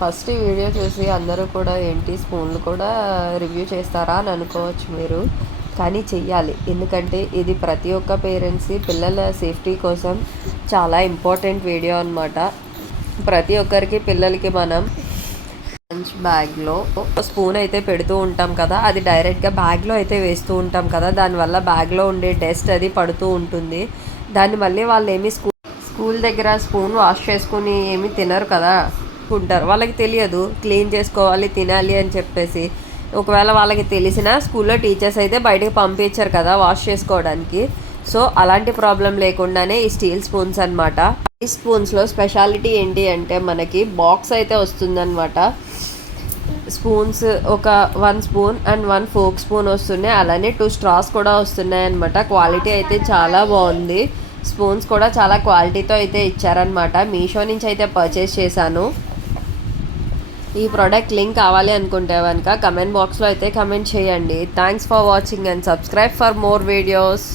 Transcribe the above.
First ఈ video చూసి అందరూ కూడా ఏంటి స్పూన్లు కూడా రివ్యూ చేస్తారా అని అనుకోవచ్చు మీరు, కానీ చెయ్యాలి. ఎందుకంటే ఇది ప్రతి ఒక్క పేరెంట్స్ పిల్లల సేఫ్టీ కోసం చాలా ఇంపార్టెంట్ వీడియో అనమాట. ప్రతి ఒక్కరికి పిల్లలకి మనం లంచ్ బ్యాగ్లో స్పూన్ అయితే పెడుతూ ఉంటాం కదా, అది డైరెక్ట్గా బ్యాగ్లో అయితే వేస్తూ ఉంటాం కదా, దానివల్ల బ్యాగ్లో ఉండే డస్ట్ అది పడుతూ ఉంటుంది. దాన్ని మళ్ళీ వాళ్ళు ఏమి స్కూల్ దగ్గర స్పూన్ వాష్ చేసుకుని ఏమి తినరు కదా, ఉంటారు, వాళ్ళకి తెలియదు క్లీన్ చేసుకోవాలి తినాలి అని చెప్పేసి. ఒకవేళ వాళ్ళకి తెలిసినా స్కూల్లో టీచర్స్ అయితే బయటకు పంపించారు కదా వాష్ చేసుకోవడానికి. సో అలాంటి ప్రాబ్లం లేకుండానే ఈ స్టీల్ స్పూన్స్ అనమాట. ఈ స్పూన్స్లో స్పెషాలిటీ ఏంటి అంటే మనకి బాక్స్ అయితే వస్తుందన్నమాట. స్పూన్స్ ఒక 1 స్పూన్ అండ్ 1 ఫోర్క్ స్పూన్ వస్తున్నాయి, అలానే 2 స్ట్రాస్ కూడా వస్తున్నాయి అనమాట. క్వాలిటీ అయితే చాలా బాగుంది. స్పూన్స్ కూడా చాలా క్వాలిటీతో అయితే ఇచ్చారనమాట. మీషో నుంచి అయితే పర్చేస్ చేశాను. ఈ ప్రోడక్ట్ లింక్ కావాలి అనుకుంటే కనుక కమెంట్ బాక్స్లో అయితే కమెంట్ చేయండి. Thanks for watching and subscribe for more videos.